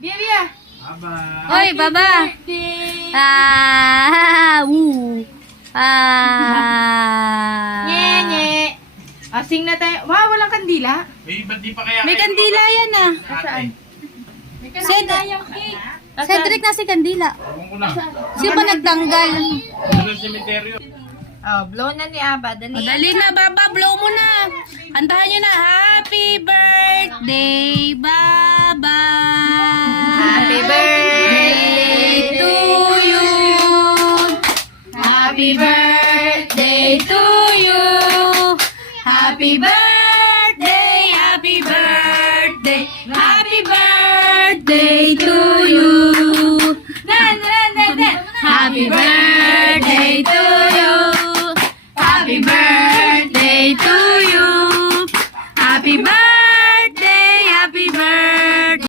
Bia, Bia. Baba. Oy, baba. Woo. Nye, nye. Sing na tayo. Wow, walang kandila. Ba't di pa kaya May kandila yan ah. Saan? Cedric na si kandila. Ewan ko na. Sino ba nagtanggal? Doon sa cemetery. Oh, blow na ni Aba. Dali. Madali na, baba, blow mo na. Kantahan nyo na, Happy Birthday, Baba. Happy birthday to you. Happy birthday to you. Happy birthday, happy birthday, happy birthday to you. Happy birthday.